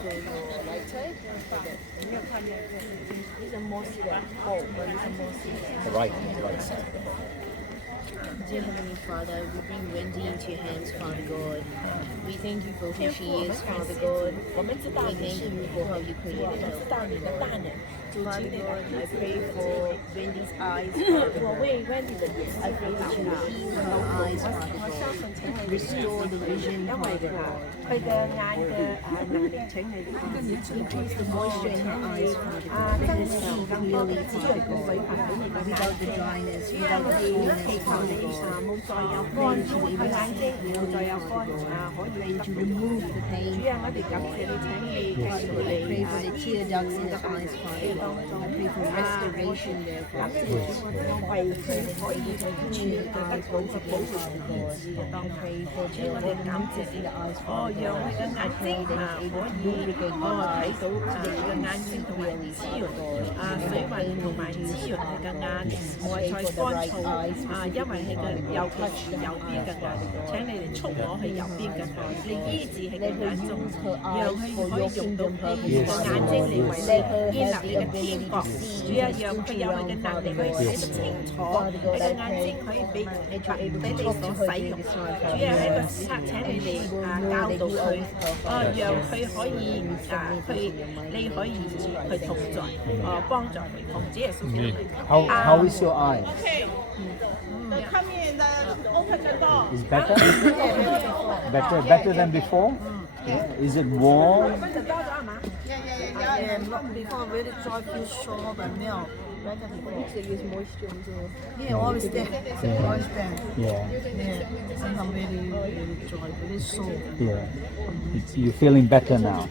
It's a mostly oh, but it's a mostly. The right side. Dear Heavenly Father, we bring Wendy into your hands, Father God. We thank you for who she is, Father God. We thank you for how you created her, Father God. Father God, I pray for Wendy's eyes, Father God. I pray that you will heal her eyes, Father God. Restore the vision, Father God. Increase the moisture in her eyes, Father God. Let her see clearly, Father God. Without the dryness, without the fullness, Father God. Pray that you will see clearly, Father God. Pray that you remove the pain, Father God. Father God, I pray for the tear ducts in the eyes, Father God. I pray for restoration there, Father God. I pray that you will continue to the eyes once again, Father God. I pray for the numbness in the eyes, Father God. I pray that you're able to lubricate the eyes so that you can see clearly, Father God. And the pain will reduce, Father God. I pray for the right eyes specifically, Father God. Touch the eyes, Father God. Let her use her eyes for your kingdom purposes, Father God. Let her have the ability to see into the spiritual realm, Father God. Father God, I pray that you're able to talk to her during this time, Father God. And she will know that you are with her, Father God. We submit this in your mighty name, Jesus Christ. How is your eye? Come in and open the door. Is better? Better than before? Is it warm? Before very dry, feel sore and milk. Looks like there's moisture also. Yeah, always there. Always there. Yeah. Yeah. Sometimes very dry, very sore. Yeah. You're feeling better now.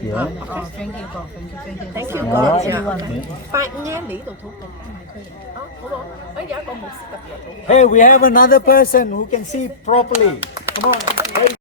Yeah. Oh, thank you, God. Thank you. Thank you, All God. right. Okay. 發啱你呢度禱告啊，好冇？有一個牧師特別有禱告。 Hey, we have another person who can see properly. Come on. Hey.